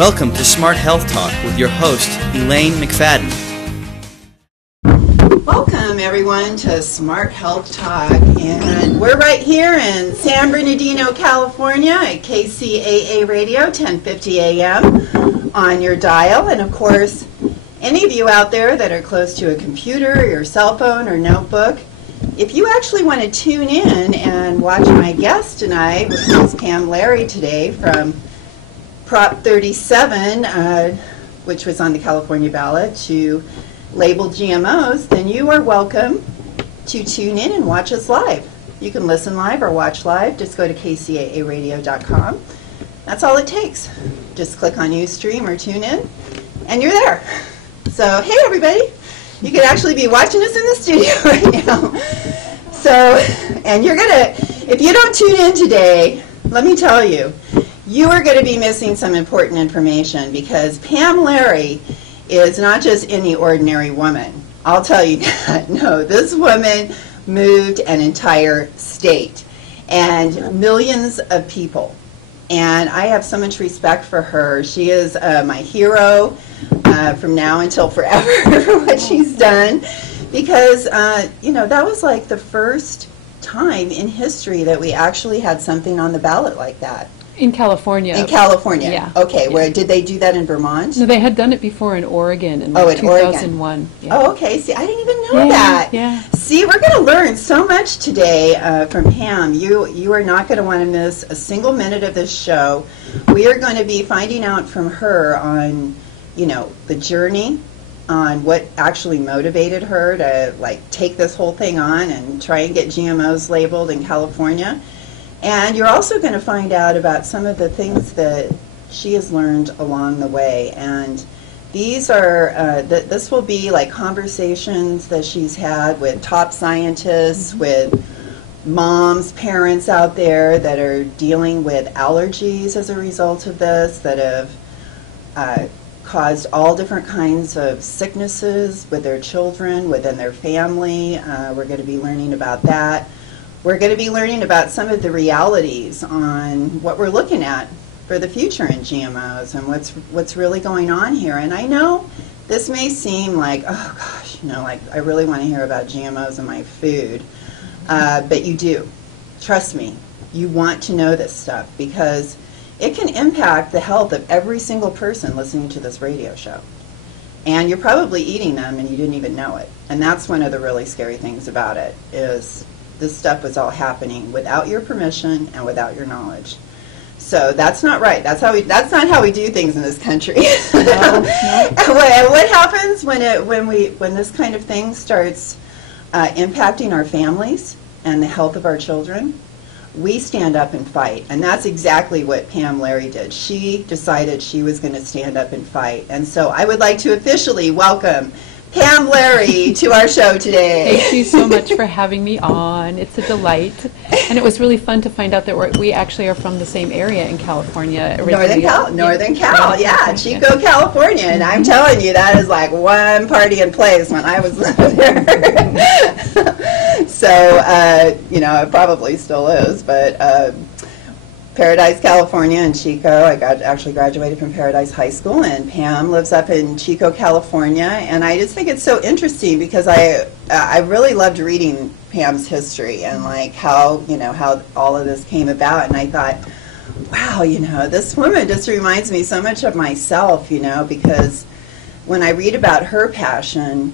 Welcome to Smart Health Talk with your host, Elaine McFadden. Welcome, everyone, to Smart Health Talk. And we're right here in San Bernardino, California at KCAA Radio, 1050 a.m. on your dial. And, of course, any of you out there that are close to a computer, your cell phone, or notebook, if you actually want to tune in and watch my guest tonight, which is Pamm Larry today from Prop 37, which was on the California ballot, to label GMOs, then you are welcome to tune in and watch us live. You can listen live or watch live. Just go to kcaaradio.com. That's all it takes. Just click on Ustream or tune in, and you're there. So, hey, everybody. You could actually be watching us in the studio right now. So, and you're going to, if you don't tune in today, let me tell you, you are going to be missing some important information, because Pamm Larry is not just any ordinary woman. I'll tell you that. No, this woman moved an entire state and millions of people. And I have so much respect for her. She is my hero from now until forever for what she's done. Because, you know, that was like the first time in history that we actually had something on the ballot like that. In California. In California. Yeah. Okay. Yeah. Where did they do that in Vermont? No, they had done it before in Oregon in in 2001. Oregon. Yeah. Oh, okay. See, I didn't even know that. Yeah. See, we're going to learn so much today from Pamm. You are not going to want to miss a single minute of this show. We are going to be finding out from her on, you know, the journey, on what actually motivated her to like take this whole thing on and try and get GMOs labeled in California. And you're also going to find out about some of the things that she has learned along the way. And these are, this will be like conversations that she's had with top scientists, with moms, parents out there that are dealing with allergies as a result of this, that have caused all different kinds of sicknesses with their children, within their family. We're going to be learning about that. We're going to be learning about some of the realities on what we're looking at for the future in GMOs and what's really going on here. And I know this may seem like, oh gosh, you know, like I really want to hear about GMOs in my food, but you do. Trust me, you want to know this stuff, because it can impact the health of every single person listening to this radio show. And you're probably eating them and you didn't even know it. And that's one of the really scary things about it, is this stuff was all happening without your permission and without your knowledge. So that's not right. That's not how we do things in this country. No. What happens when this kind of thing starts impacting our families and the health of our children? We stand up and fight, and that's exactly what Pamm Larry did. She decided she was going to stand up and fight. And so I would like to officially welcome Pamm Larry to our show today. Thank you so much for having me on. It's a delight. And it was really fun to find out that we actually are from the same area in California. Northern Cal, yeah, Chico, California. And I'm telling you, that is like one party in place when I was living there. So, you know, it probably still is, but Paradise, California, in Chico. I actually graduated from Paradise High School, and Pamm lives up in Chico, California. And I just think it's so interesting, because I really loved reading Pamm's history and like how all of this came about. And I thought, wow, you know, this woman just reminds me so much of myself, you know, because when I read about her passion,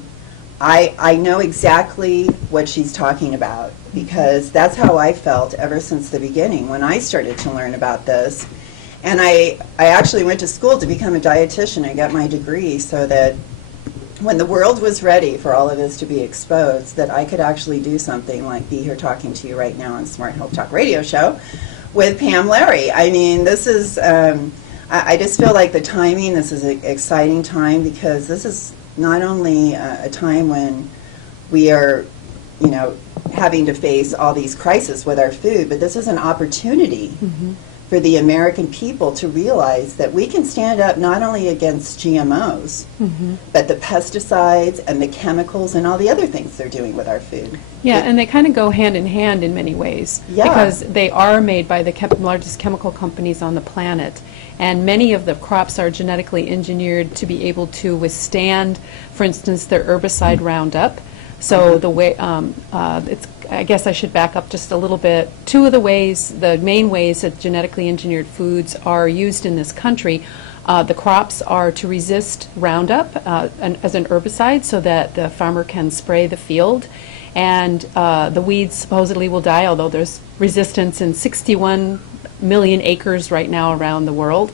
I know exactly what she's talking about, because that's how I felt ever since the beginning when I started to learn about this. And I actually went to school to become a dietitian. I got my degree so that when the world was ready for all of this to be exposed, that I could actually do something like be here talking to you right now on Smart Health Talk radio show with Pamm Larry. I mean, this is, I just feel like the timing, this is an exciting time, because this is not only a time when we are, you know, having to face all these crises with our food, but this is an opportunity for the American people to realize that we can stand up not only against GMOs, but the pesticides and the chemicals and all the other things they're doing with our food. Yeah, and they kind of go hand in hand in many ways, because they are made by the largest chemical companies on the planet. And many of the crops are genetically engineered to be able to withstand, for instance, the herbicide Roundup. So the way, I guess I should back up just a little bit. Two of the ways, the main ways that genetically engineered foods are used in this country, the crops are to resist Roundup as an herbicide so that the farmer can spray the field. And the weeds supposedly will die, although there's resistance in 61 million acres right now around the world.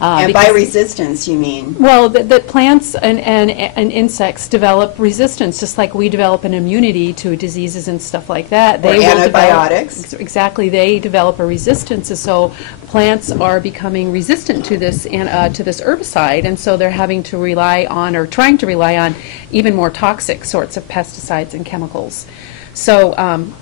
And by resistance, you mean? Well, that plants and insects develop resistance, just like we develop an immunity to diseases and stuff like that. Or antibiotics. Exactly, they develop a resistance, and so plants are becoming resistant to this herbicide, and so they're having to rely on, or trying to rely on, even more toxic sorts of pesticides and chemicals. So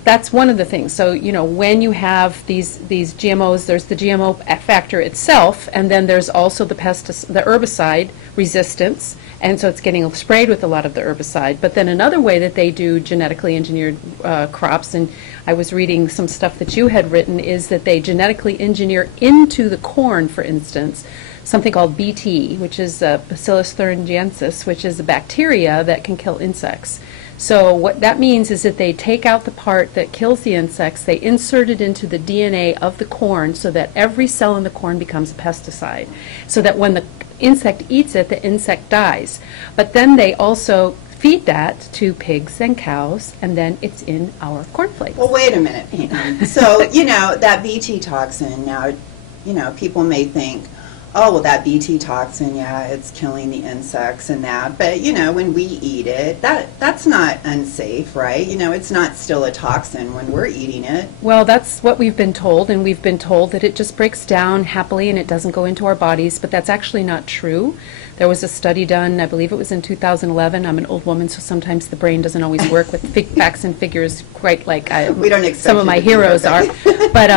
that's one of the things. So, you know, when you have these GMOs, there's the GMO factor itself, and then there's also the herbicide resistance, and so it's getting sprayed with a lot of the herbicide. But then another way that they do genetically engineered crops, and I was reading some stuff that you had written, is that they genetically engineer into the corn, for instance, something called BT, which is Bacillus thuringiensis, which is a bacteria that can kill insects. So what that means is that they take out the part that kills the insects, they insert it into the DNA of the corn so that every cell in the corn becomes a pesticide, so that when the insect eats it, the insect dies. But then they also feed that to pigs and cows, and then it's in our cornflakes. Well, wait a minute, Pam. So, you know, that BT toxin, now, you know, people may think, oh, well, that BT toxin, yeah, it's killing the insects and that. But, you know, when we eat it, that's not unsafe, right? You know, it's not still a toxin when we're eating it. Well, that's what we've been told, and we've been told that it just breaks down happily and it doesn't go into our bodies, but that's actually not true. There was a study done, I believe it was in 2011. I'm an old woman, so sometimes the brain doesn't always work with facts and figures quite like we don't expect some of my heroes are. But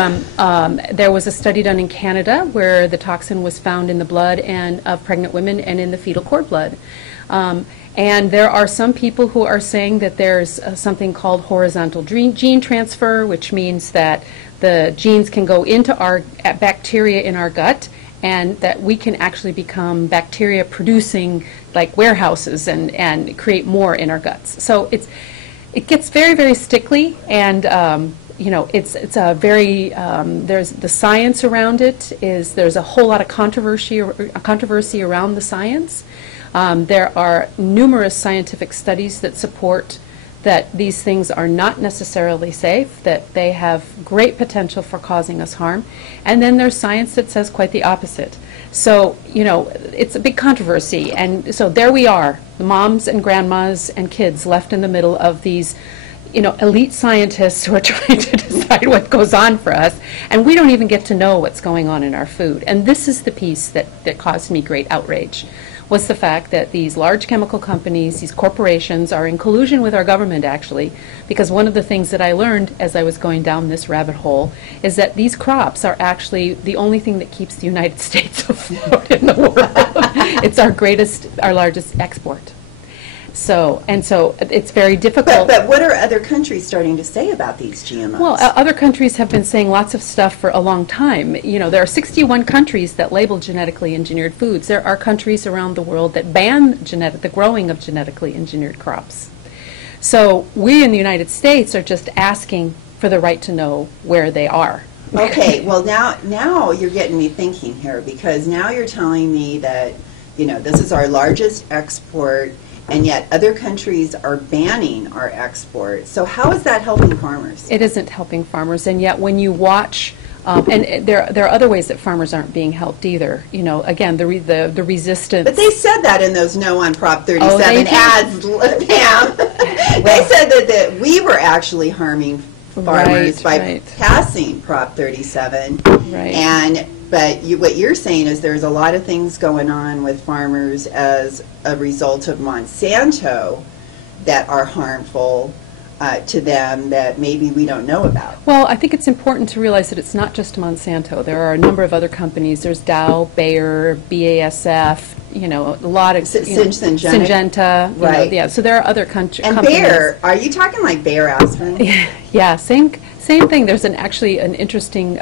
there was a study done in Canada where the toxin was found in the blood and of pregnant women and in the fetal cord blood. And there are some people who are saying that there's something called horizontal gene transfer, which means that the genes can go into our bacteria in our gut, and that we can actually become bacteria producing like warehouses and create more in our guts. So it gets very, very stickly, and you know, it's a very there's the science around it is there's a whole lot of controversy around the science. There are numerous scientific studies that support that these things are not necessarily safe, that they have great potential for causing us harm, and then there's science that says quite the opposite. So, you know, it's a big controversy, and so there we are, the moms and grandmas and kids left in the middle of these, you know, elite scientists who are trying to decide what goes on for us, and we don't even get to know what's going on in our food. And this is the piece that caused me great outrage, was the fact that these large chemical companies, these corporations, are in collusion with our government, actually, because one of the things that I learned as I was going down this rabbit hole is that these crops are actually the only thing that keeps the United States afloat in the world. It's our largest export. So it's very difficult. But what are other countries starting to say about these GMOs? Well, other countries have been saying lots of stuff for a long time. You know, there are 61 countries that label genetically engineered foods. There are countries around the world that ban the growing of genetically engineered crops. So we in the United States are just asking for the right to know where they are. Okay, well now you're getting me thinking here, because now you're telling me that, you know, this is our largest export, and yet other countries are banning our export. So how is that helping farmers? It isn't helping farmers, and yet when you watch, and there are other ways that farmers aren't being helped either. You know, again, the resistance. But they said that in those No on Prop 37 ads, Pam. Well, they said that we were actually harming farmers by right. passing Prop 37. Right. But what you're saying is there's a lot of things going on with farmers as a result of Monsanto that are harmful to them that maybe we don't know about. Well, I think it's important to realize that it's not just Monsanto. There are a number of other companies. There's Dow, Bayer, BASF, you know, a lot of Syngenta. Right. Yeah, so there are other companies. And Bayer, are you talking like Bayer aspirin? Yeah, same thing. There's actually an interesting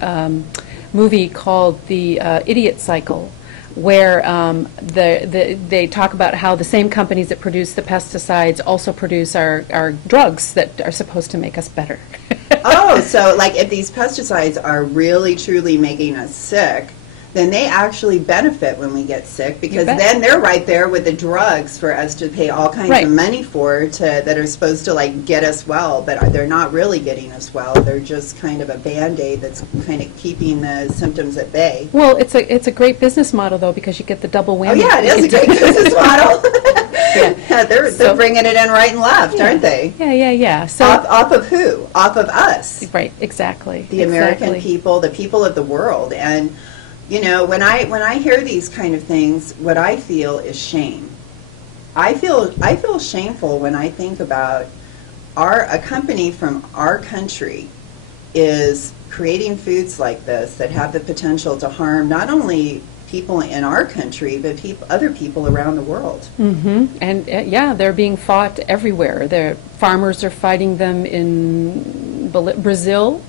movie called The Idiot Cycle, where they talk about how the same companies that produce the pesticides also produce our drugs that are supposed to make us better. Oh, so like if these pesticides are really truly making us sick, then they actually benefit when we get sick, because then they're right there with the drugs for us to pay all kinds of money for that are supposed to like get us well, but they're not really getting us well. They're just kind of a Band-Aid that's kind of keeping the symptoms at bay. Well, it's a great business model though, because you get the double whammy. Oh yeah, it is a great business model. Yeah, they're bringing it in right and left, aren't they? Yeah. So off of who? Off of us. Right, exactly. The American people, the people of the world. And you know, when I hear these kind of things, what I feel is shame. I feel shameful when I think about a company from our country is creating foods like this that have the potential to harm not only people in our country, but other people around the world. Mm-hmm. And they're being fought everywhere. The farmers are fighting them in Brazil.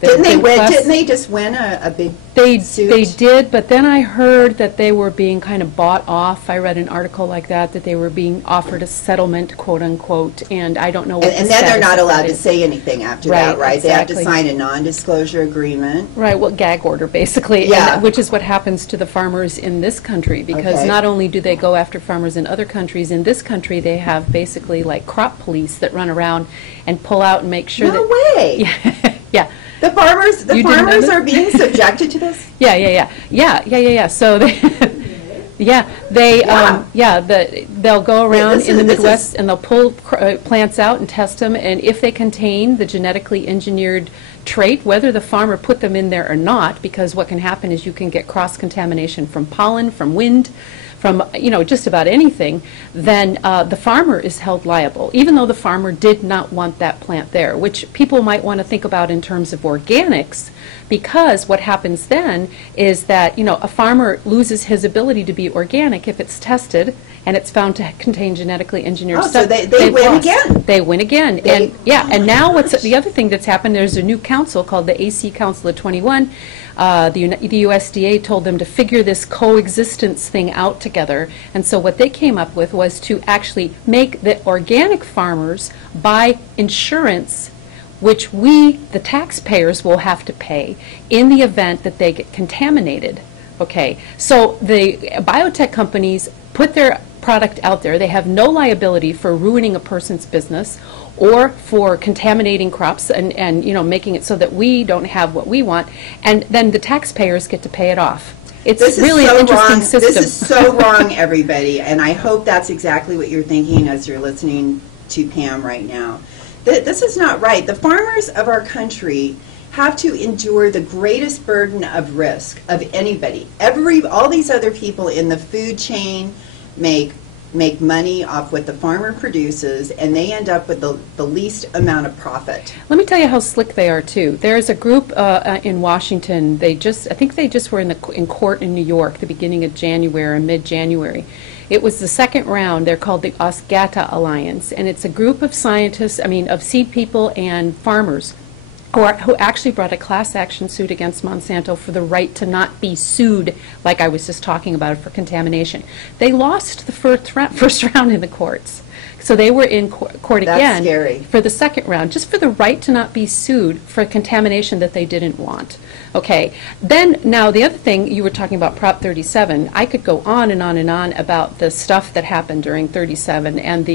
Didn't they just win a big suit? They did, but then I heard that they were being kind of bought off. I read an article like that they were being offered a settlement, quote unquote, and I don't know what and then they're not allowed to say anything after that, right? Exactly. They have to sign a non-disclosure agreement. Right, well, gag order, basically, yeah. Which is what happens to the farmers in this country, because not only do they go after farmers in other countries, in this country they have basically like crop police that run around and pull out and make sure No way! Yeah. The farmers are being subjected to this? Yeah. So they'll go around in the Midwest and they'll pull plants out and test them, and if they contain the genetically engineered trait, whether the farmer put them in there or not, because what can happen is you can get cross-contamination from pollen, from wind, from just about anything, then the farmer is held liable, even though the farmer did not want that plant there, which people might want to think about in terms of organics, because what happens then is that a farmer loses his ability to be organic if it's tested and it's found to contain genetically engineered stuff. So they win again. They win again. And now what's the other thing that's happened, there's a new council called the AC Council of 21. The USDA told them to figure this coexistence thing out together, and so what they came up with was to actually make the organic farmers buy insurance, which we, the taxpayers, will have to pay in the event that they get contaminated. Okay, so the biotech companies put their product out there. They have no liability for ruining a person's business or for contaminating crops and making it so that we don't have what we want, and then the taxpayers get to pay it off. It's really an interesting system. This is so wrong, everybody, and I hope that's exactly what you're thinking as you're listening to Pam right now. This is not right. The farmers of our country have to endure the greatest burden of risk of anybody. All these other people in the food chain make money off what the farmer produces, and they end up with the least amount of profit. Let me tell you how slick they are too. There's a group in Washington. I think they just were in court in New York the beginning of January, mid-January. It was the second round. They're called the Osgata Alliance, and it's a group of scientists, of seed people and farmers who actually brought a class action suit against Monsanto for the right to not be sued, like I was just talking about, for contamination. They lost the first round in the courts. So they were in court again for the second round, just for the right to not be sued for contamination that they didn't want. Okay. Then, now the other thing, you were talking about Prop 37. I could go on and on and on about the stuff that happened during 37 and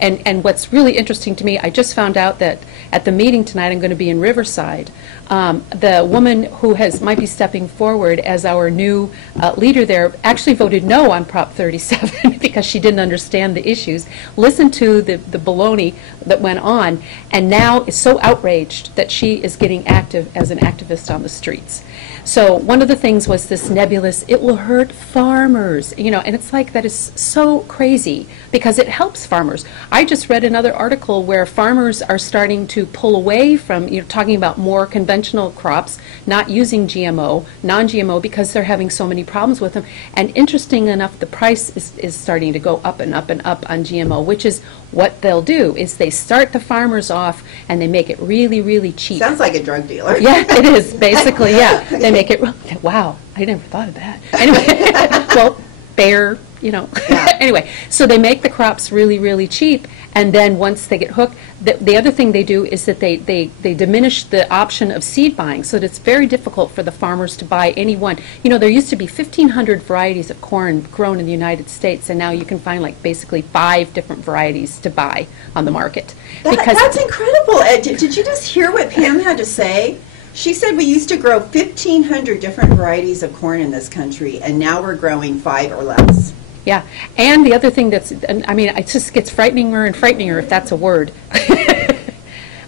and what's really interesting to me, I just found out that at the meeting tonight, I'm going to be in Riverside. The woman who might be stepping forward as our new leader there actually voted no on Prop 37 because she didn't understand the issues, listened to the baloney that went on, and now is so outraged that she is getting active as an activist on the streets. So one of the things was this nebulous, it will hurt farmers, and it's like, that is so crazy because it helps farmers. I just read another article where farmers are starting to pull away from, talking about more conventional crops, not using GMO, non-GMO, because they're having so many problems with them. And interesting enough, the price is starting to go up and up and up on GMO, which is what they'll do, is they start the farmers off and they make it really, really cheap. Sounds like a drug dealer. Yeah, it is, basically, yeah. They make it, wow, I never thought of that. Anyway, well, fair, Yeah. Anyway, so they make the crops really, really cheap, and then once they get hooked, the other thing they do is that they diminish the option of seed buying, so that it's very difficult for the farmers to buy any one. There used to be 1,500 varieties of corn grown in the United States, and now you can find like basically 5 different varieties to buy on the market. That's incredible. Did you just hear what Pam had to say? She said we used to grow 1,500 different varieties of corn in this country, and now we're growing 5 or less. Yeah, and the other thing it just gets frighteninger and frighteninger, if that's a word.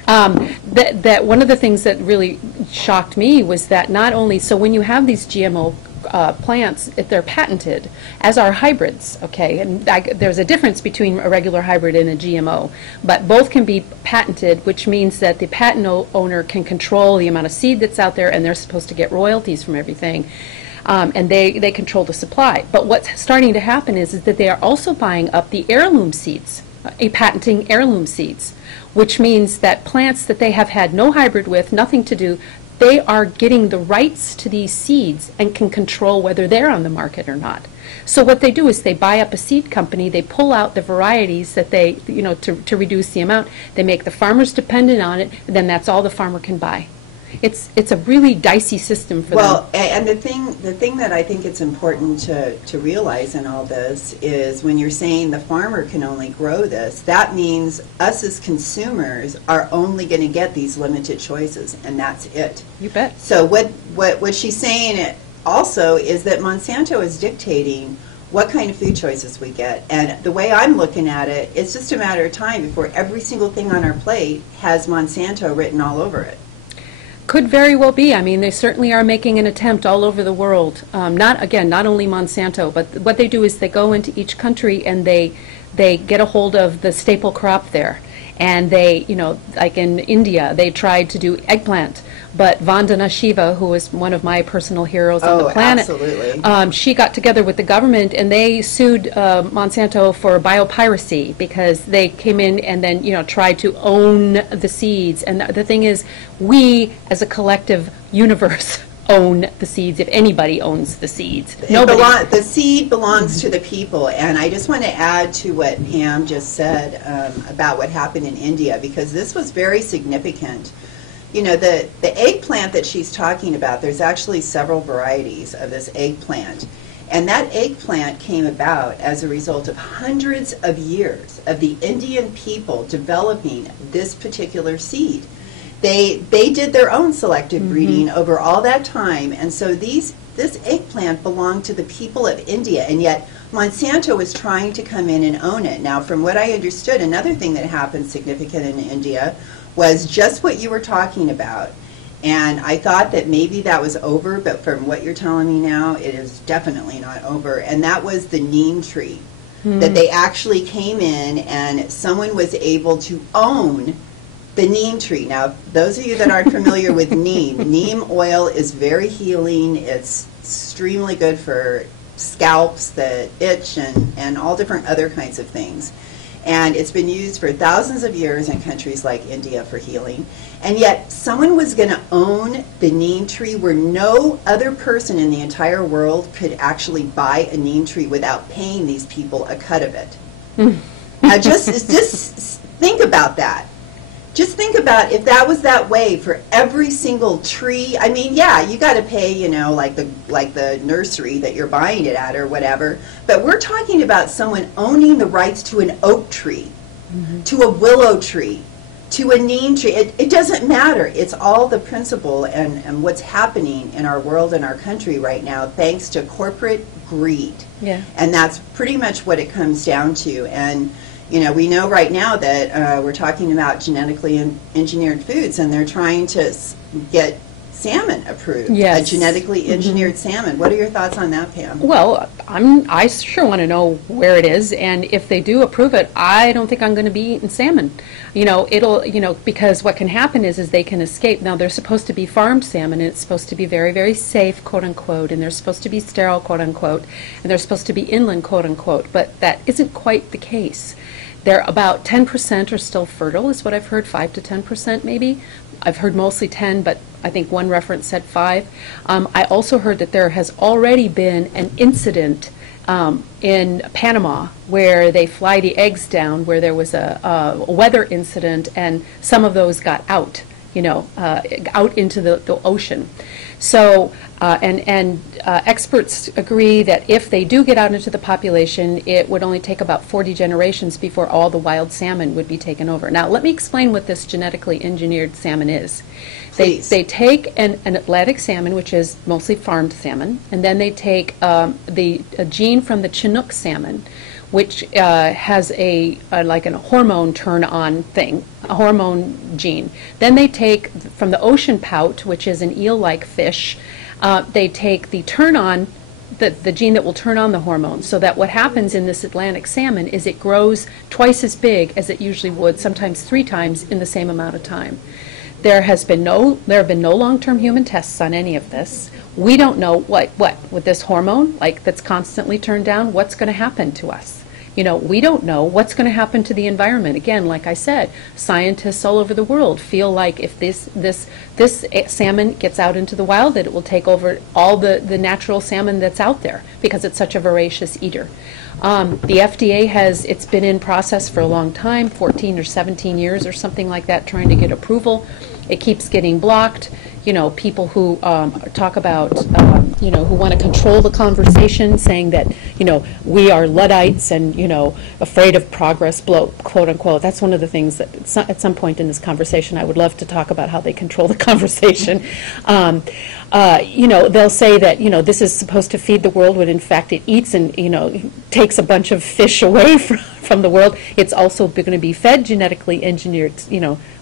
That one of the things that really shocked me was that not only, so when you have these GMO plants, they're patented, as are hybrids, okay? And there's a difference between a regular hybrid and a GMO, but both can be patented, which means that the patent owner can control the amount of seed that's out there, and they're supposed to get royalties from everything. And they control the supply. But what's starting to happen is that they are also buying up the heirloom seeds, patenting heirloom seeds, which means that plants that they have had no hybrid with, nothing to do, they are getting the rights to these seeds and can control whether they're on the market or not. So what they do is they buy up a seed company, they pull out the varieties that they, to reduce the amount, they make the farmers dependent on it, and then that's all the farmer can buy. It's a really dicey system for them. Well, and the thing that I think it's important to realize in all this is when you're saying the farmer can only grow this, that means us as consumers are only going to get these limited choices, and that's it. You bet. So what she's saying also is that Monsanto is dictating what kind of food choices we get. And the way I'm looking at it, it's just a matter of time before every single thing on our plate has Monsanto written all over it. Could very well be. I mean, they certainly are making an attempt all over the world. Not only Monsanto, but what they do is they go into each country and they get a hold of the staple crop there. And they, like in India, they tried to do eggplant. But Vandana Shiva, who is one of my personal heroes on the planet, absolutely. She got together with the government and they sued Monsanto for biopiracy because they came in and then, tried to own the seeds. And the thing is, we as a collective universe own the seeds, if anybody owns the seeds. Nobody. The seed belongs to the people, and I just want to add to what Pam just said about what happened in India, because this was very significant. The eggplant that she's talking about, there's actually several varieties of this eggplant, and that eggplant came about as a result of hundreds of years of the Indian people developing this particular seed. They did their own selective breeding over all that time, and so this eggplant belonged to the people of India, and yet Monsanto was trying to come in and own it. Now, from what I understood, another thing that happened significant in India was just what you were talking about, and I thought that maybe that was over, but from what you're telling me now, it is definitely not over, and that was the neem tree, that they actually came in and someone was able to own the neem tree. Now, those of you that aren't familiar with neem oil is very healing. It's extremely good for scalps that itch and all different other kinds of things. And it's been used for thousands of years in countries like India for healing. And yet, someone was going to own the neem tree where no other person in the entire world could actually buy a neem tree without paying these people a cut of it. Now, just think about that. Just think about if that was that way for every single tree. I mean, yeah, you got to pay, like the nursery that you're buying it at or whatever. But we're talking about someone owning the rights to an oak tree, to a willow tree, to a neem tree. It doesn't matter. It's all the principle and what's happening in our world and our country right now, thanks to corporate greed. Yeah. And that's pretty much what it comes down to. And we know right now that we're talking about genetically engineered foods, and they're trying to get salmon approved. Yes. A genetically engineered salmon. What are your thoughts on that, Pam? Well, I sure want to know where it is, and if they do approve it, I don't think I'm going to be eating salmon. Because what can happen is they can escape. Now, they're supposed to be farmed salmon, and it's supposed to be very, very safe, quote unquote, and they're supposed to be sterile, quote unquote, and they're supposed to be inland, quote unquote, but that isn't quite the case. They're about 10% are still fertile, is what I've heard, 5 to 10% maybe. I've heard mostly 10, but I think one reference said 5. I also heard that there has already been an incident in Panama where they fly the eggs down, where there was a weather incident, and some of those got out, out into the ocean. So, experts agree that if they do get out into the population, it would only take about 40 generations before all the wild salmon would be taken over. Now, let me explain what this genetically engineered salmon is. They take an Atlantic salmon, which is mostly farmed salmon, and then they take a gene from the Chinook salmon, which has like a hormone turn-on thing, a hormone gene. Then they take from the ocean pout, which is an eel-like fish, they take the turn-on, the gene that will turn on the hormone, so that what happens in this Atlantic salmon is it grows twice as big as it usually would, sometimes 3 times in the same amount of time. There have been no long-term human tests on any of this. We don't know what with this hormone, that's constantly turned down, what's going to happen to us. We don't know what's going to happen to the environment. Again, like I said, scientists all over the world feel like if this salmon gets out into the wild, that it will take over all the natural salmon that's out there because it's such a voracious eater. The FDA it's been in process for a long time, 14 or 17 years or something like that, trying to get approval. It keeps getting blocked. People who talk about, who want to control the conversation, saying that, we are Luddites and, afraid of progress, quote unquote. That's one of the things that at some point in this conversation I would love to talk about how they control the conversation. They'll say that, this is supposed to feed the world when in fact it eats and, takes a bunch of fish away from the world. It's also going to be fed genetically engineered,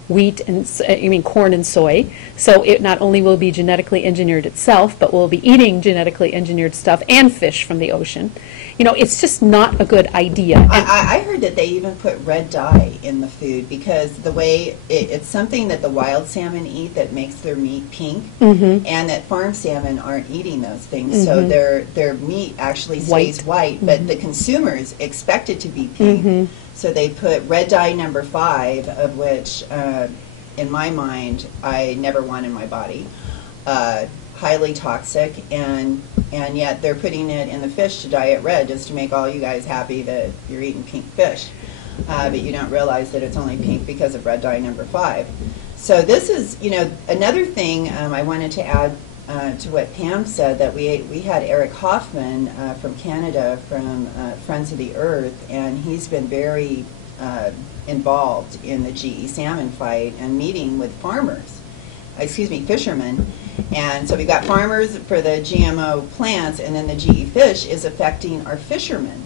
wheat and corn and soy. So it not only will be genetically engineered itself, but we'll be eating genetically engineered stuff and fish from the ocean. It's just not a good idea. I heard that they even put red dye in the food because the way it's something that the wild salmon eat that makes their meat pink, and that farm salmon aren't eating those things. So their meat actually stays white, but the consumers expect it to be pink. So they put red dye number 5, of which, in my mind, I never want in my body. Highly toxic, and yet they're putting it in the fish to dye it red just to make all you guys happy that you're eating pink fish. But you don't realize that it's only pink because of red dye number 5. So this is, another thing I wanted to add to what Pam said, that we had Eric Hoffman from Canada, from Friends of the Earth, and he's been very involved in the GE salmon fight and meeting with fishermen. And so we've got farmers for the GMO plants, and then the GE fish is affecting our fishermen.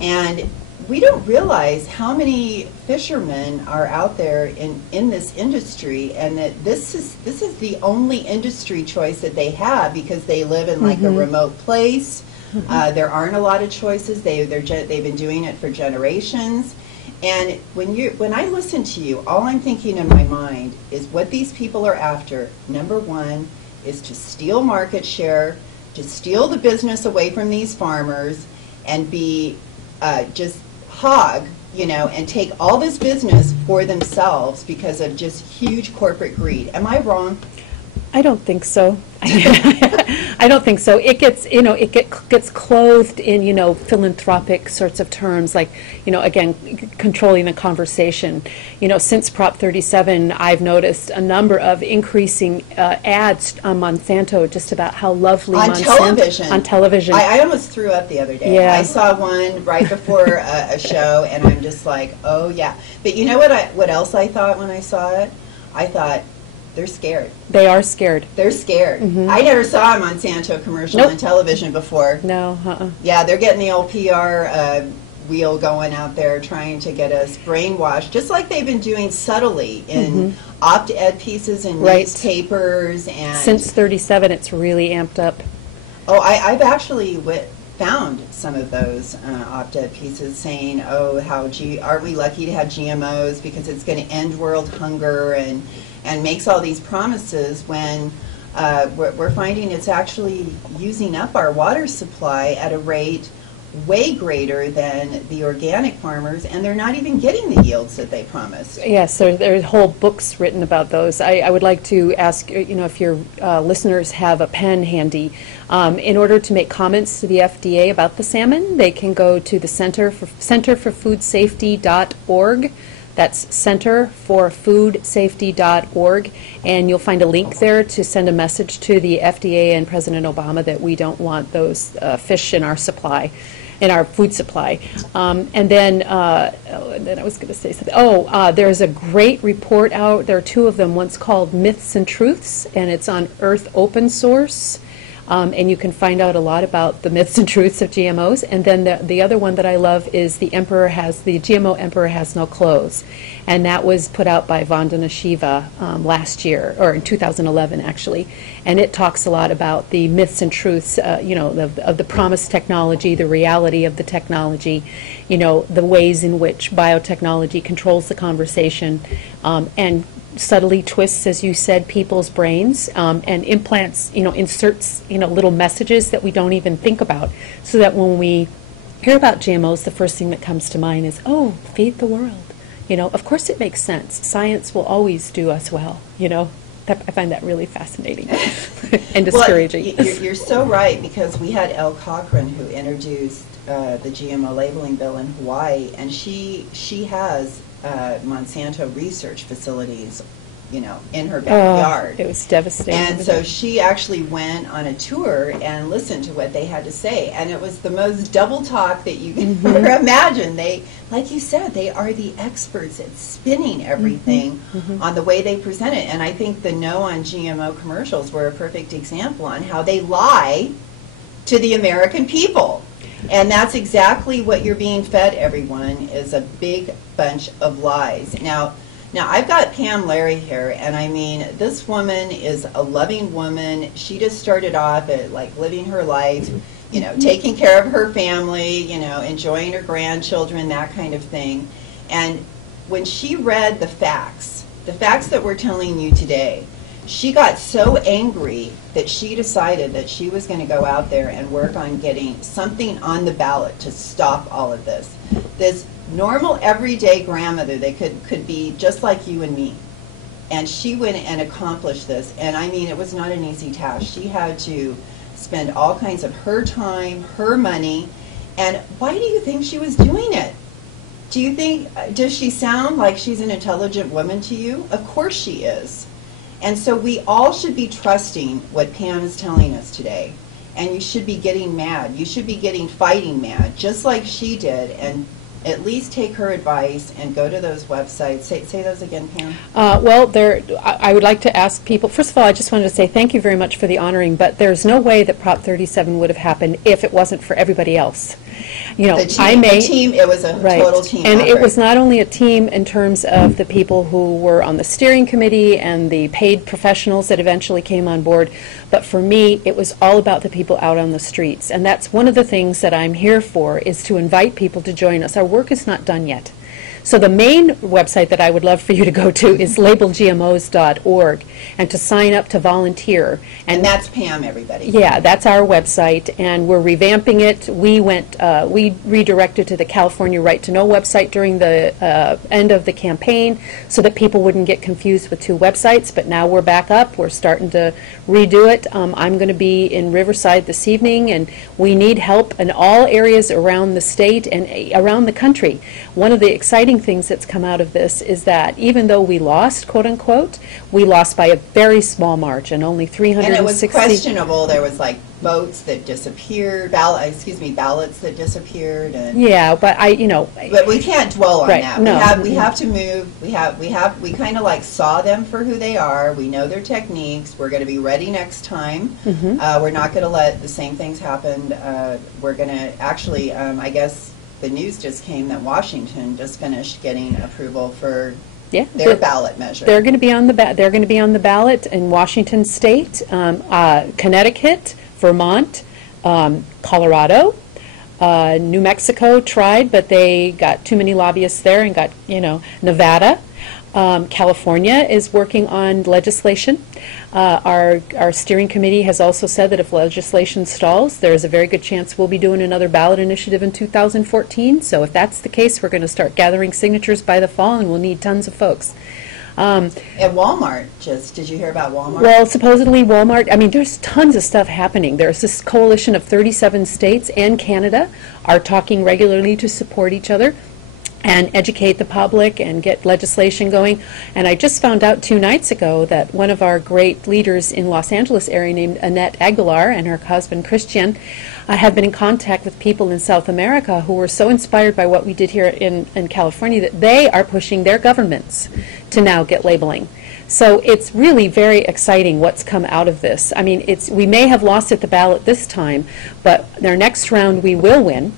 And we don't realize how many fishermen are out there in this industry, and that this is the only industry choice that they have because they live in like a remote place. There aren't a lot of choices. They've been doing it for generations. And when I listen to you, all I'm thinking in my mind is what these people are after. Number 1 is to steal market share, to steal the business away from these farmers, and be just hog, and take all this business for themselves because of just huge corporate greed. Am I wrong? I don't think so. I don't think so. It gets, gets clothed in, philanthropic sorts of terms, like, again, controlling the conversation. Since Prop 37, I've noticed a number of increasing ads on Monsanto, just about how lovely Monsanto on television. I almost threw up the other day. Yeah. I saw one right before a show, and I'm just like, oh yeah. But you know what else I thought when I saw it? I thought, they're scared. They are scared. They're scared. I never saw a Monsanto commercial on television before. No, Yeah, they're getting the old PR wheel going out there trying to get us brainwashed, just like they've been doing subtly in op-ed pieces in newspapers. And since 37, it's really amped up. Oh, I've actually found some of those op-ed pieces saying, oh, are we lucky to have GMOs because it's going to end world hunger, and makes all these promises when we're finding it's actually using up our water supply at a rate way greater than the organic farmers, and they're not even getting the yields that they promised. Yes, there are whole books written about those. I would like to ask, if your listeners have a pen handy, in order to make comments to the FDA about the salmon, they can go to the centerforfoodsafety.org. That's centerforfoodsafety.org, and you'll find a link there to send a message to the FDA and President Obama that we don't want those fish in our supply, in our food supply. And then I was going to say something. There's a great report out. There are two of them. One's called Myths and Truths, and it's on Earth Open Source. And you can find out a lot about the myths and truths of GMOs. And then the other one that I love is the GMO Emperor Has No Clothes. And that was put out by Vandana Shiva last year, or in 2011 actually. And it talks a lot about the myths and truths, of the promised technology, the reality of the technology, the ways in which biotechnology controls the conversation, and subtly twists, as you said, people's brains, and implants, inserts, little messages that we don't even think about, so that when we hear about GMOs, the first thing that comes to mind is, oh, feed the world. Of course it makes sense. Science will always do us well, I find that really fascinating and discouraging. Well, you're so right, because we had Elle Cochran who introduced the GMO labeling bill in Hawaii, and she has Monsanto research facilities, in her backyard. It was devastating. And so she actually went on a tour and listened to what they had to say, and it was the most double talk that you can ever imagine. They, like you said, they are the experts at spinning everything on the way they present it. And I think the No on GMO commercials were a perfect example on how they lie to the American people. And that's exactly what you're being fed, everyone, is a big bunch of lies. Now I've got Pamm Larry here, and I mean, this woman is a loving woman. She just started off at living her life, taking care of her family, enjoying her grandchildren, that kind of thing. And when she read the facts that we're telling you today, she got so angry that she decided that she was going to go out there and work on getting something on the ballot to stop all of this. This normal, everyday grandmother that could be just like you and me. And she went and accomplished this. And I mean, it was not an easy task. She had to spend all kinds of her time, her money. And why do you think she was doing it? Does she sound like she's an intelligent woman to you? Of course she is. And so we all should be trusting what Pamm is telling us today. And you should be getting mad. You should be fighting mad, just like she did, and at least take her advice and go to those websites. Say those again, Pamm. I would like to ask people, first of all, I just wanted to say thank you very much for the honoring, but there's no way that Prop 37 would have happened if it wasn't for everybody else. The team, it was a total team and effort. It was not only a team in terms of the people who were on the steering committee and the paid professionals that eventually came on board, but for me, it was all about the people out on the streets. And that's one of the things that I'm here for, is to invite people to join us. Our work is not done yet. So the main website that I would love for you to go to is labelgmos.org, and to sign up to volunteer. And that's Pamm, everybody. Yeah, that's our website, and we're revamping it. We redirected to the California Right to Know website during the end of the campaign so that people wouldn't get confused with two websites, but now we're back up. We're starting to redo it. I'm going to be in Riverside this evening, and we need help in all areas around the state and around the country. One of the exciting things that's come out of this is that even though we lost, quote unquote, we lost by a very small margin, only 360. And it was questionable. There was votes that disappeared, ballots that disappeared, and yeah, but but we can't dwell on that. No. We have to move. We kind of saw them for who they are. We know their techniques. We're going to be ready next time. We're not going to let the same things happen. We're going to actually, I guess, the news just came that Washington just finished getting approval for Yeah, their ballot measure. they're going to be on the they're going to be on the ballot in Washington State, Connecticut, Vermont, Colorado, New Mexico tried, but they got too many lobbyists there and got, Nevada. California is working on legislation. Our steering committee has also said that if legislation stalls, there is a very good chance we'll be doing another ballot initiative in 2014. So if that's the case, we're going to start gathering signatures by the fall, and we'll need tons of folks. At Walmart, did you hear about Walmart? Well, supposedly Walmart, there's tons of stuff happening. There's this coalition of 37 states and Canada are talking regularly to support each other and educate the public and get legislation going. And I just found out 2 nights ago that one of our great leaders in Los Angeles area named Annette Aguilar and her husband Christian have been in contact with people in South America who were so inspired by what we did here in California that they are pushing their governments to now get labeling. So it's really very exciting what's come out of this. We may have lost at the ballot this time, but their next round we will win,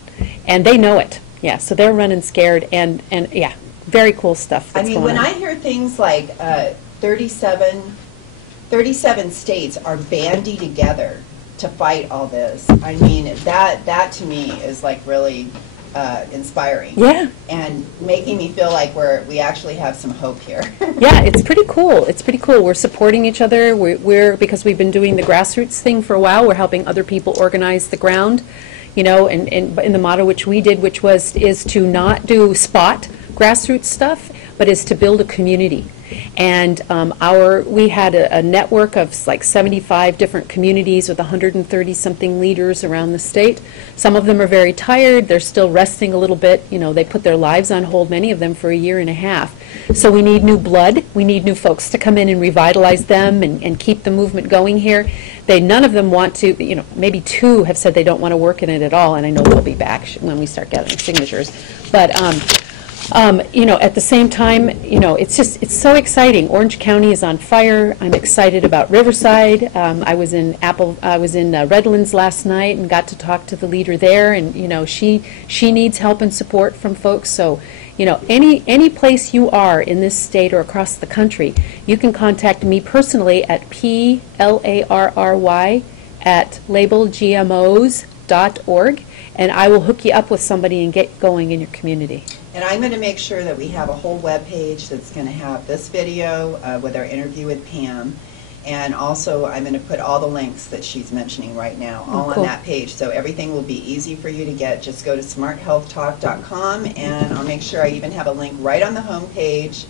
and they know it. Yeah, so they're running scared, and yeah, very cool stuff that's going on. When I hear things like 37 states are banding together to fight all this, that to me is like really inspiring. Yeah. And making me feel like we actually have some hope here. Yeah, it's pretty cool. It's pretty cool. We're supporting each other. Because we've been doing the grassroots thing for a while, we're helping other people organize the ground. And in the motto which we did, is to not do spot grassroots stuff, but is to build a community. And we had a network of like 75 different communities with 130-something leaders around the state. Some of them are very tired. They're still resting a little bit. They put their lives on hold, many of them for a year and a half. So we need new blood. We need new folks to come in and revitalize them and keep the movement going here. None of them want to, maybe 2 have said they don't want to work in it at all, and I know they'll be back when we start gathering signatures. But at the same time, it's so exciting. Orange County is on fire. I'm excited about Riverside. I was in Redlands last night and got to talk to the leader there, and she needs help and support from folks. So, any place you are in this state or across the country, you can contact me personally at PLARRY@labeldgmos.org, and I will hook you up with somebody and get going in your community. And I'm going to make sure that we have a whole web page that's going to have this video with our interview with Pam. And also, I'm going to put all the links that she's mentioning right now all on that page. So everything will be easy for you to get. Just go to smarthealthtalk.com, and I'll make sure I even have a link right on the home page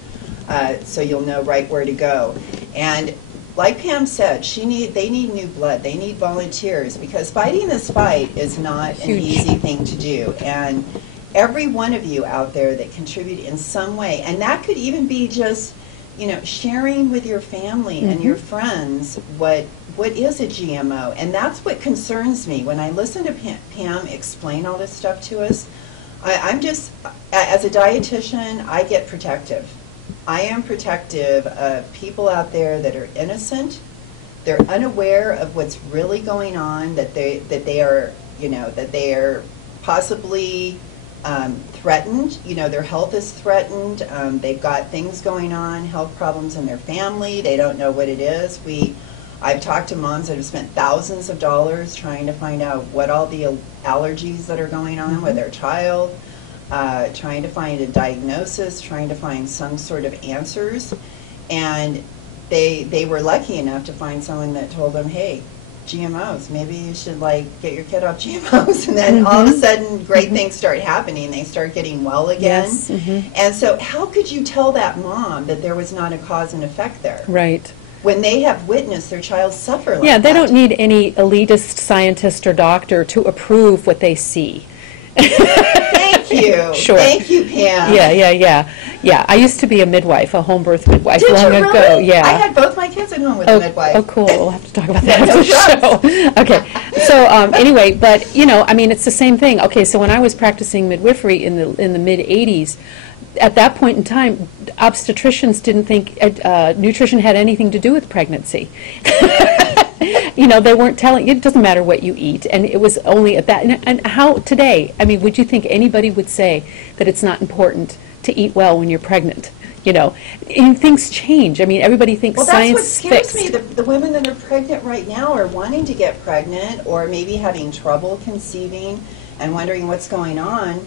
so you'll know right where to go. And like Pam said, they need new blood. They need volunteers, because fighting this fight is not an easy thing to do. And every one of you out there that contribute in some way, and that could even be just sharing with your family and your friends what is a GMO. And that's what concerns me when I listen to Pam explain all this stuff to us. I'm just, as a dietitian, I get protective. I am protective of people out there that are innocent. They're unaware of what's really going on, that they are possibly threatened. Their health is threatened. They've got things going on, health problems in their family. They don't know what it is. I've talked to moms that have spent thousands of dollars trying to find out what all the allergies that are going on with their child, trying to find a diagnosis, trying to find some sort of answers. And they were lucky enough to find someone that told them, hey, GMOs, maybe you should get your kid off GMOs. And then all of a sudden great things start happening. They start getting well again. Yes. And so how could you tell that mom that there was not a cause and effect there? Right. When they have witnessed their child suffer like that. Yeah, they don't need any elitist scientist or doctor to approve what they see. Thank you. Sure. Thank you, Pam. Yeah, I used to be a midwife, a home birth midwife Did long you really? ago. Yeah. I had both my kids at home with a midwife. Oh, cool. We'll have to talk about that No after the show. Okay. So anyway, but it's the same thing. Okay, so when I was practicing midwifery in the mid '80s, at that point in time, obstetricians didn't think nutrition had anything to do with pregnancy. You know, they weren't telling, it doesn't matter what you eat, and it was only at that, and how today, I mean, would you think anybody would say that it's not important to eat well when you're pregnant? You know, and things change. I mean, everybody thinks science fixed. Well, that's what scares me. The women that are pregnant right now are wanting to get pregnant, or maybe having trouble conceiving and wondering what's going on,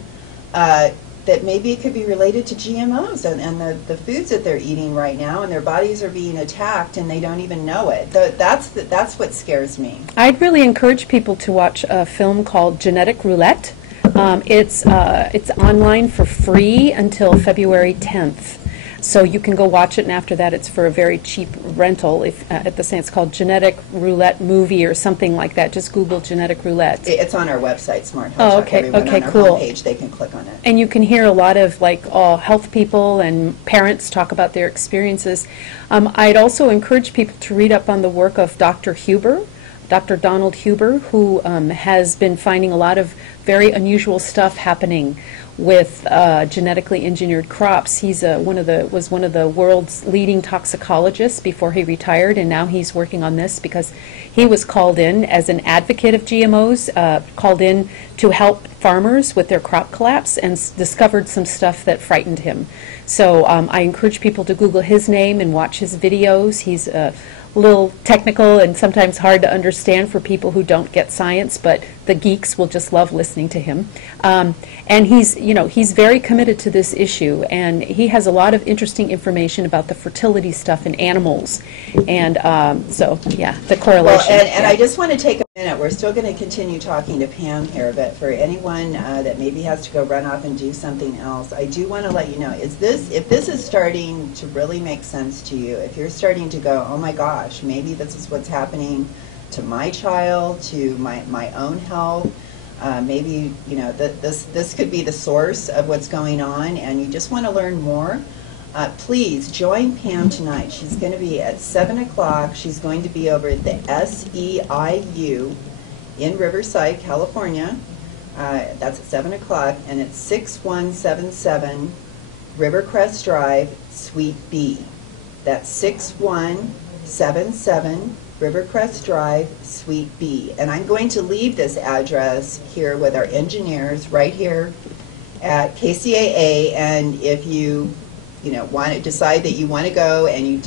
that maybe it could be related to GMOs and the foods that they're eating right now, and their bodies are being attacked and they don't even know it. That's what scares me. I'd really encourage people to watch a film called Genetic Roulette. It's online for free until February 10th. So you can go watch it, and after that it's for a very cheap rental. If at the same, it's called Genetic Roulette Movie or something like that. Just Google Genetic Roulette. It's on our website, Smart Health. Oh, okay, okay, on cool. Our homepage, they can click on it. And you can hear a lot of health people and parents talk about their experiences. I'd also encourage people to read up on the work of Dr. Huber, Dr. Donald Huber, who has been finding a lot of very unusual stuff happening with genetically engineered crops. He's was one of the world's leading toxicologists before he retired, and now he's working on this because he was called in as an advocate of GMOs, called in to help farmers with their crop collapse, and discovered some stuff that frightened him. So I encourage people to Google his name and watch his videos. He's a little technical and sometimes hard to understand for people who don't get science, but the geeks will just love listening to him. And he's very committed to this issue, and he has a lot of interesting information about the fertility stuff in animals, and so yeah, the correlation. Well, and I just want to take a minute. We're still going to continue talking to Pam here, but for anyone that maybe has to go run off and do something else, I do want to let you know, if this is starting to really make sense to you, if you're starting to go, oh my gosh, maybe this is what's happening to my child, to my own health, maybe this could be the source of what's going on, and you just want to learn more, please join Pam tonight. She's going to be at 7 o'clock. She's going to be over at the SEIU in Riverside, California. That's at 7 o'clock, and it's 6177 Rivercrest Drive, Suite B. That's 6177 Rivercrest Drive, Suite B. And I'm going to leave this address here with our engineers right here at KCAA, and if you want to decide that you want to go and you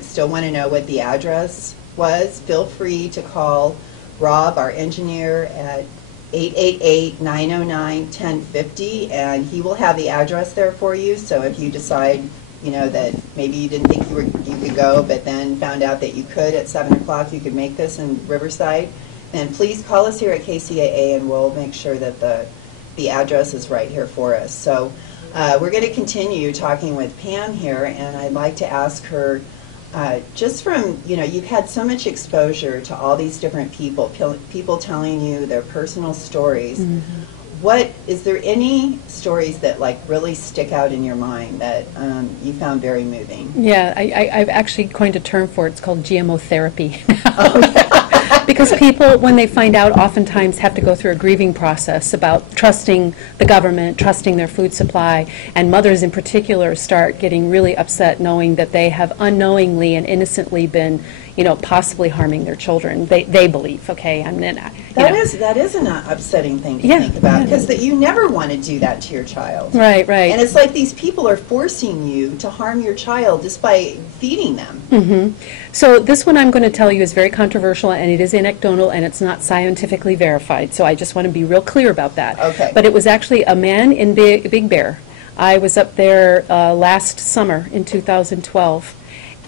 still want to know what the address was, feel free to call Rob, our engineer, at 888-909-1050, and he will have the address there for you. So if you decide that maybe you didn't think you could go, but then found out that you could at 7 o'clock, you could make this in Riverside, then please call us here at KCAA, and we'll make sure that the address is right here for us. So we're going to continue talking with Pam here, and I'd like to ask her, just from, you've had so much exposure to all these different people telling you their personal stories. Mm-hmm. Is there any stories that really stick out in your mind that you found very moving? Yeah, I've actually coined a term for it. It's called GMO therapy. Oh, yeah. Because people, when they find out, oftentimes have to go through a grieving process about trusting the government, trusting their food supply, and mothers in particular start getting really upset knowing that they have unknowingly and innocently been possibly harming their children. They believe, okay, that is an upsetting thing to think about, because that you never want to do that to your child. Right. And it's like these people are forcing you to harm your child just by feeding them. Mm-hmm. So this one I'm going to tell you is very controversial, and it is anecdotal, and it's not scientifically verified. So I just want to be real clear about that. Okay. But it was actually a man in Big Bear. I was up there last summer in 2012.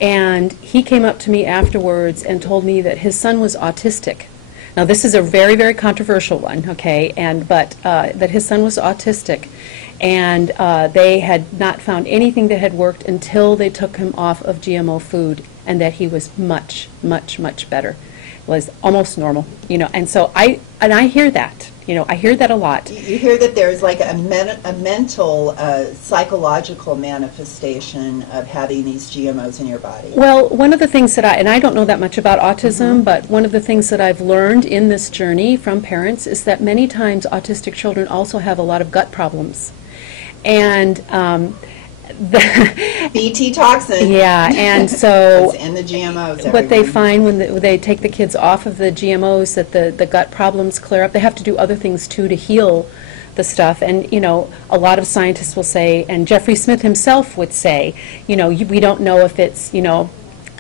And he came up to me afterwards and told me that his son was autistic. Now, this is a very, very controversial one, okay, but that his son was autistic, and they had not found anything that had worked until they took him off of GMO food, and that he was much, much, much better, was almost normal, and so I hear that. I hear that a lot. You hear that there's a mental, psychological manifestation of having these GMOs in your body. Well, one of the things that I don't know that much about autism, mm-hmm. but one of the things that I've learned in this journey from parents is that many times autistic children also have a lot of gut problems. And BT toxin. Yeah, and so it's in the GMOs. what they everyone. find when they take the kids off of the GMOs, that the gut problems clear up. They have to do other things too to heal the stuff. And, a lot of scientists will say, and Jeffrey Smith himself would say, we don't know if it's,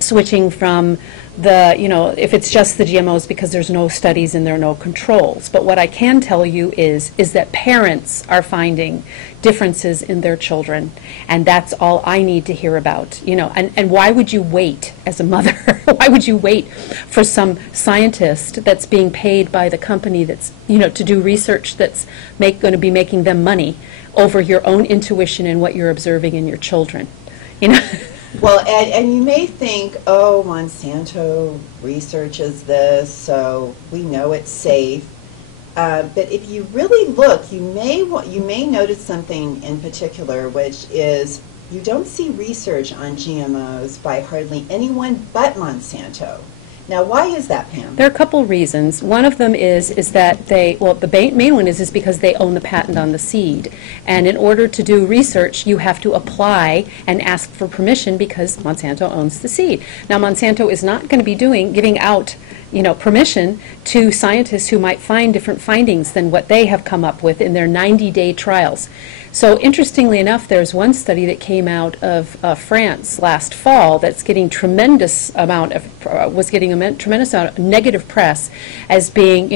switching from if it's just the GMOs, because there's no studies and there are no controls. But what I can tell you is that parents are finding differences in their children, and that's all I need to hear about. And why would you wait as a mother? Why would you wait for some scientist that's being paid by the company that's, to do research that's going to be making them money over your own intuition and what you're observing in your children? Well, and you may think, oh, Monsanto researches this, so we know it's safe. But if you really look, you may notice something in particular, which is you don't see research on GMOs by hardly anyone but Monsanto. Now, why is that, Pam? There are a couple reasons. One of them is that the main one is because they own the patent on the seed. And in order to do research, you have to apply and ask for permission because Monsanto owns the seed. Now, Monsanto is not going to be giving out permission to scientists who might find different findings than what they have come up with in their 90-day trials. So interestingly enough, there's one study that came out of France last fall that's getting tremendous amount of negative press as being,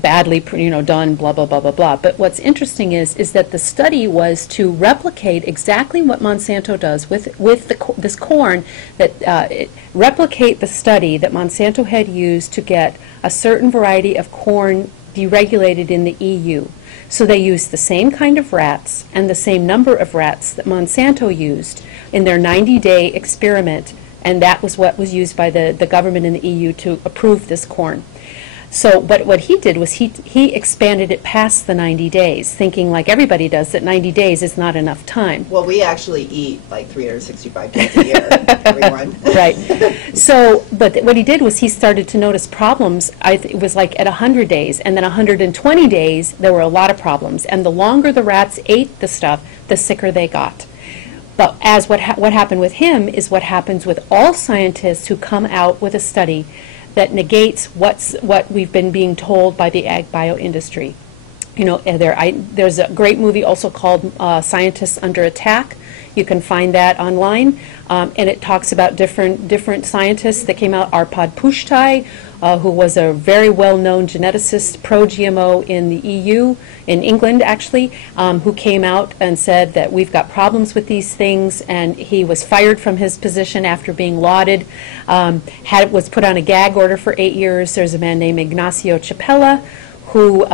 badly, done, blah, blah, blah, blah, blah. But what's interesting is that the study was to replicate exactly what Monsanto does with this corn, that replicate the study that Monsanto had used to get a certain variety of corn deregulated in the EU. So they used the same kind of rats and the same number of rats that Monsanto used in their 90-day experiment, and that was what was used by the government in the EU to approve this corn. So, but what he did was he expanded it past the 90 days, thinking like everybody does, that 90 days is not enough time. Well, we actually eat like 365 days a year, everyone. Right. So, but what he did was he started to notice problems. It was like at 100 days, and then 120 days, there were a lot of problems. And the longer the rats ate the stuff, the sicker they got. But as what happened with him is what happens with all scientists who come out with a study that negates what we've been being told by the ag bio industry. There's a great movie also called Scientists Under Attack. You can find that online, and it talks about different scientists that came out. Arpad Pushtai, who was a very well-known geneticist, pro-GMO in the EU, in England actually, who came out and said that we've got problems with these things, and he was fired from his position after being lauded, was put on a gag order for 8 years. There's a man named Ignacio Chapella, who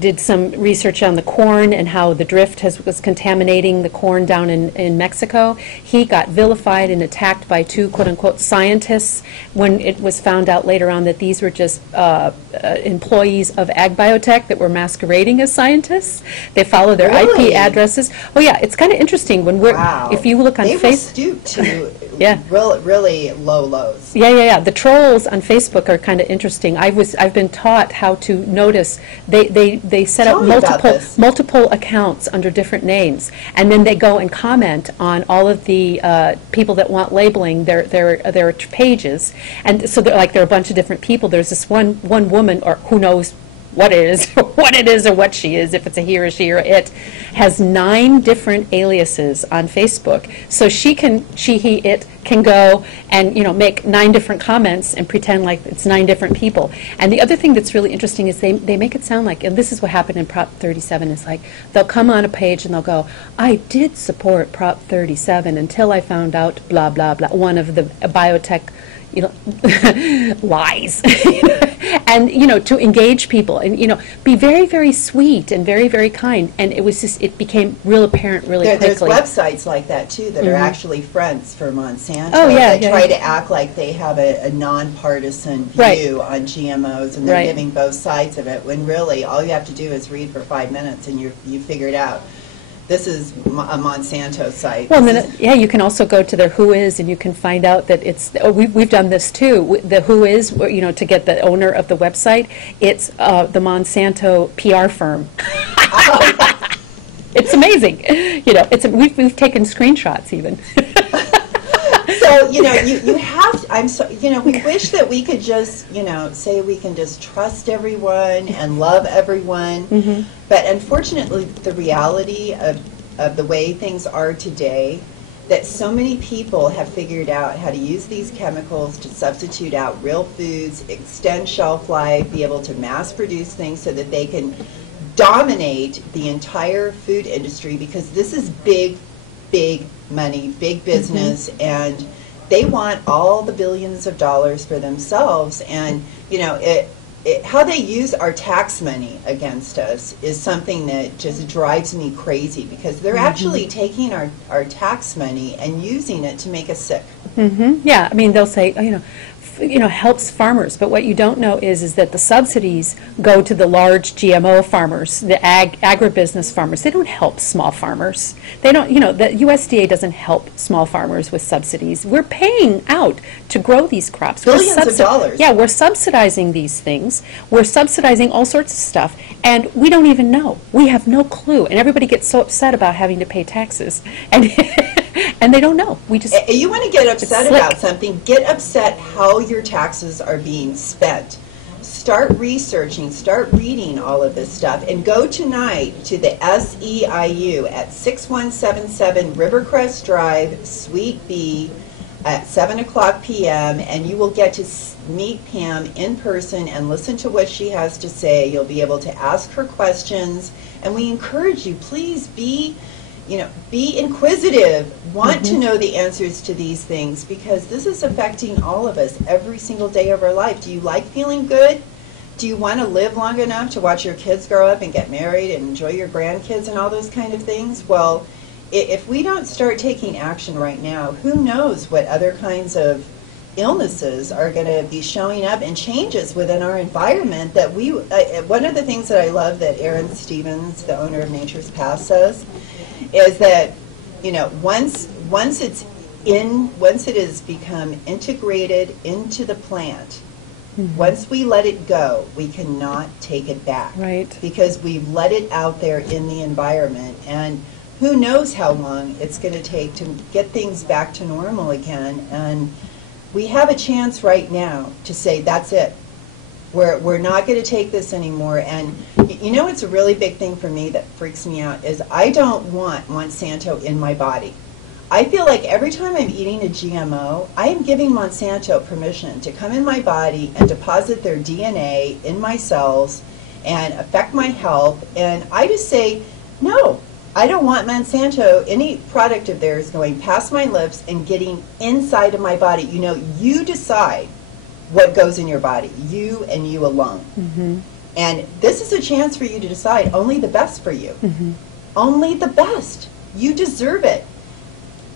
did some research on the corn and how the drift was contaminating the corn down in Mexico. He got vilified and attacked by two quote-unquote scientists when it was found out later on that these were just employees of Ag Biotech that were masquerading as scientists. They follow their IP addresses. Oh yeah, it's kind of interesting when if you look on Facebook. They will stoop to really low lows. Yeah. The trolls on Facebook are kind of interesting. I've been taught how to notice. They set up multiple accounts under different names, and then they go and comment on all of the people that want labeling their pages. And so there are a bunch of different people. There's this one woman, or who knows what it is or what she is, if it's a he or she or it, has 9 different aliases on Facebook. So it can go and make 9 different comments and pretend like it's 9 different people. And the other thing that's really interesting is they make it sound like, and this is what happened in Prop 37, is like they'll come on a page and they'll go, I did support Prop 37 until I found out blah blah blah, one of the biotech lies. And to engage people and be very, very sweet and very, very kind, and it became real apparent really quickly. There's websites like that too that are actually fronts for Monsanto. Oh yeah, that try to act like they have a nonpartisan view on GMOs, and they're giving both sides of it, when really all you have to do is read for 5 minutes and you figure it out. This is a Monsanto site. Well, then, you can also go to their Who Is, and you can find out that it's. We've done this too. The Who Is, to get the owner of the website, it's the Monsanto PR firm. It's amazing. You know, we've taken screenshots even. So, you know, you have, you know, we wish that we could just, you know, say we can just trust everyone and love everyone. Mm-hmm. But unfortunately, the reality of the way things are today, that so many people have figured out how to use these chemicals to substitute out real foods, extend shelf life, be able to mass produce things so that they can dominate the entire food industry, because this is big money, big business, and they want all the billions of dollars for themselves. And you know, how they use our tax money against us is something that just drives me crazy, because they're actually taking our tax money and using it to make us sick. Yeah, I mean, they'll say, you know, helps farmers, but what you don't know is that the subsidies go to the large GMO farmers, the agribusiness farmers. They don't help small farmers. They don't, you know, the USDA doesn't help small farmers with subsidies. We're paying out to grow these crops. Billions of dollars. Yeah, we're subsidizing these things. We're subsidizing all sorts of stuff, and we don't even know. We have no clue, and everybody gets so upset about having to pay taxes, and and they don't know. We just You want to get upset about something, get upset how your taxes are being spent. Start researching, start reading all of this stuff, and go tonight to the SEIU at 6177 Rivercrest Drive, Suite B, at 7 o'clock p.m., and you will get to meet Pam in person and listen to what she has to say. You'll be able to ask her questions, and we encourage you, please be inquisitive, want to know the answers to these things, because this is affecting all of us every single day of our life. Do you like feeling good? Do you want to live long enough to watch your kids grow up and get married and enjoy your grandkids and all those kind of things? Well, if we don't start taking action right now, who knows what other kinds of illnesses are going to be showing up, and changes within our environment that one of the things that I love that Aaron Stevens, the owner of Nature's Path, says is that, you know, once it has become integrated into the plant, once we let it go, we cannot take it back. Right. Because we've let it out there in the environment, and who knows how long it's going to take to get things back to normal again. And we have a chance right now to say, that's it. We're not going to take this anymore. And you know, it's a really big thing for me that freaks me out is I don't want Monsanto in my body. I feel like every time I'm eating a GMO, I am giving Monsanto permission to come in my body and deposit their DNA in my cells and affect my health. And I just say, no, I don't want Monsanto, any product of theirs, going past my lips and getting inside of my body. You know, you decide what goes in your body, you and you alone. And this is a chance for you to decide only the best for you. Only the best. You deserve it.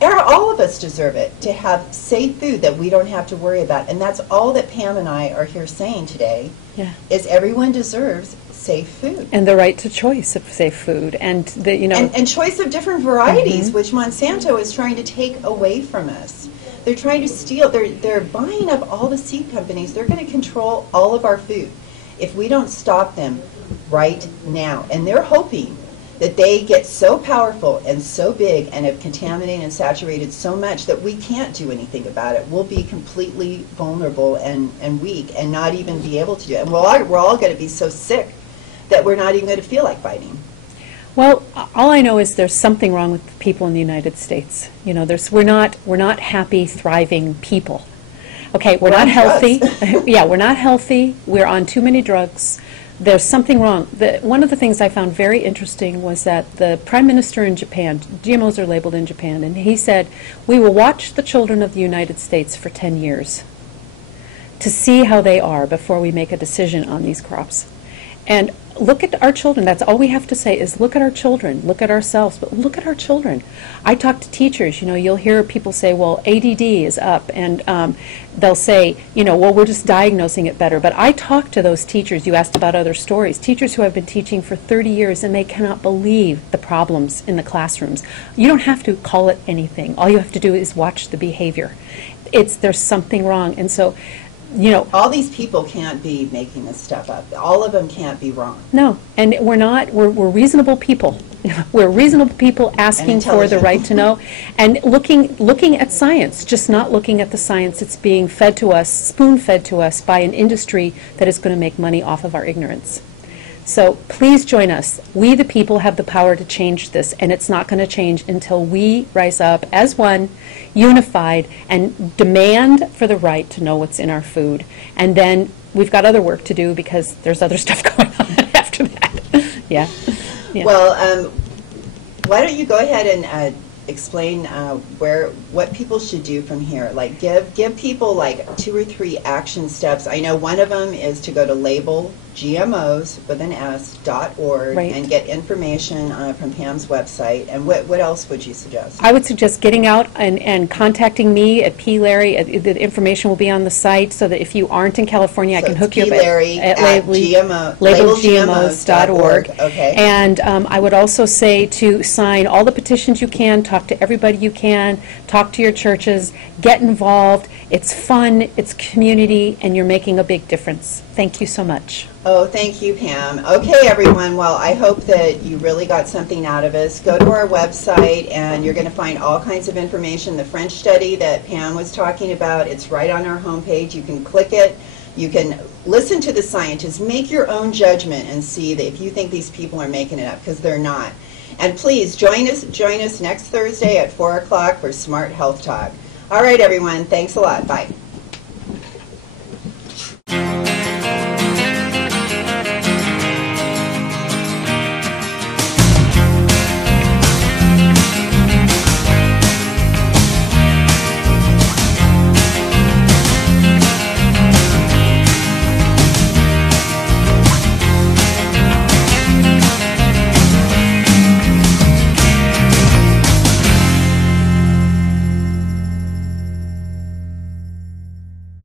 All of us deserve it, to have safe food that we don't have to worry about. And that's all that Pam and I are here saying today, is everyone deserves safe food. And the right to choice of safe food. And, the, you know, and choice of different varieties, which Monsanto is trying to take away from us. They're trying to steal. They're buying up all the seed companies. They're going to control all of our food if we don't stop them right now. And they're hoping that they get so powerful and so big and have contaminated and saturated so much that we can't do anything about it. We'll be completely vulnerable and weak and not even be able to do it. And we're all going to be so sick that we're not even going to feel like fighting. Well, all I know is there's something wrong with the people in the United States. You know, we're not happy, thriving people. Okay, we're not healthy. Yeah, we're not healthy. We're on too many drugs. There's something wrong. One of the things I found very interesting was that the Prime Minister in Japan, GMOs are labeled in Japan, and he said, we will watch the children of the United States for 10 years to see how they are before we make a decision on these crops. And look at our children. That's all we have to say is look at our children, look at ourselves, but look at our children. I talk to teachers, you know, you'll hear people say, well, ADD is up, and they'll say, you know, well, we're just diagnosing it better. But I talk to those teachers, you asked about other stories, teachers who have been teaching for 30 years, and they cannot believe the problems in the classrooms. You don't have to call it anything. All you have to do is watch the behavior. There's something wrong. And so, you know, all these people can't be making this stuff up. All of them can't be wrong. No, and we're not. We're reasonable people. we're reasonable people asking for the intelligent. right to know, and looking at science, just not looking at the science that's being fed to us, spoon-fed to us by an industry that is going to make money off of our ignorance. So please join us. We, the people, have the power to change this, and it's not going to change until we rise up as one, unified, and demand for the right to know what's in our food. And then we've got other work to do because there's other stuff going on after that. Yeah. Yeah. Well, why don't you go ahead and explain what people should do from here? Like, give people like 2 or 3 action steps. I know one of them is to go to label GMOs with an S.org Right. and get information from Pam's website. And what else would you suggest? I would suggest getting out and contacting me at P. Larry. The information will be on the site, so that if you aren't in California, I can hook you up at labelgmos.org. Okay. And I would also say to sign all the petitions you can, talk to everybody you can, talk to your churches, get involved. It's fun, it's community, and you're making a big difference. Thank you so much. Oh, thank you, Pam. Okay, everyone. Well, I hope that you really got something out of us. Go to our website, and you're going to find all kinds of information. The French study that Pam was talking about, it's right on our homepage. You can click it. You can listen to the scientists. Make your own judgment and see that if you think these people are making it up, because they're not. And please join us next Thursday at 4 o'clock for Smart Health Talk. All right, everyone. Thanks a lot. Bye.